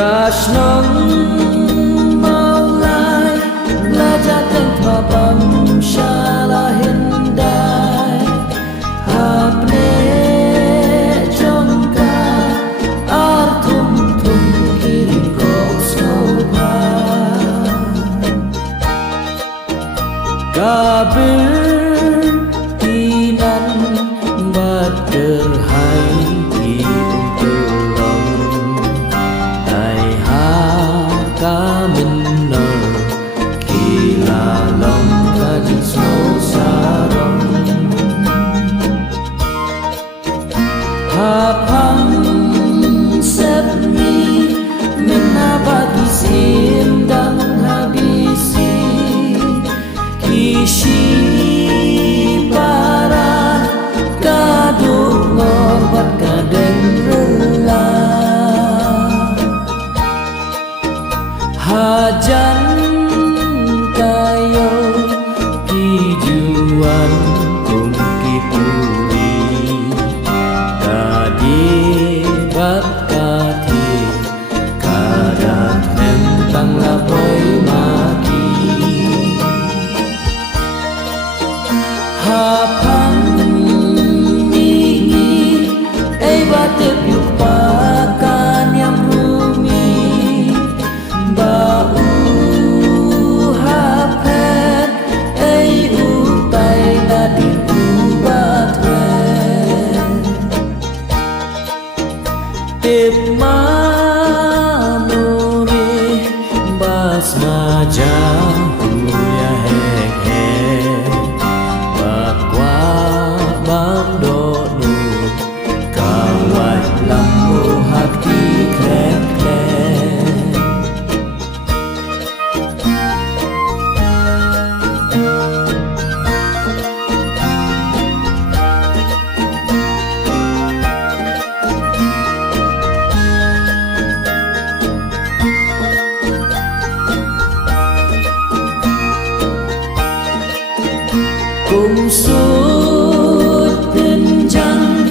Kasnong maulay Lajatan mabam syala hindai Hapne jongka Artum tum kiri kosnoba Kabir tinan baterhai Kaminner kilalong kadisno sarong Hapang sepni menabati sindang habisi Kishi para kadung ngobat kadeng relah Hajan kayo kijuan kung kipuri Kadibat kati kadang tentang lapoy maki Hapang ningi ay batip yung pakan yang rumi Bau hapet ay utay na dibubatwen Tip manuri bas majang huya hek hek Bakwa bando nur kawat lampu hati krek krek Kung sud penjang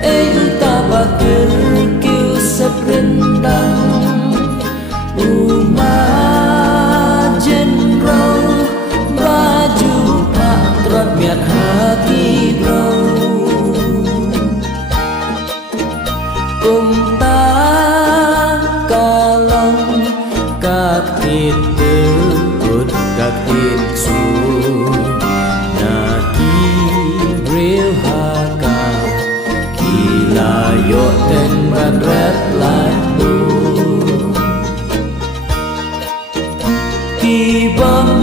utapat terkiu seprendang Umajen row baju patrot miat hati bro Kung kalong kaktit terkut kaktit sud Real haka kilayot dan bandret lalu Tibang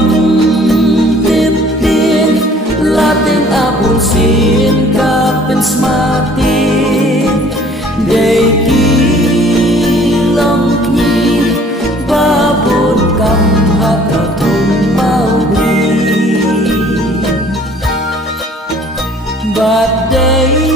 tipin latin apun sin kapen smatin Day kilong kni babun kam hatatung mau beri Badai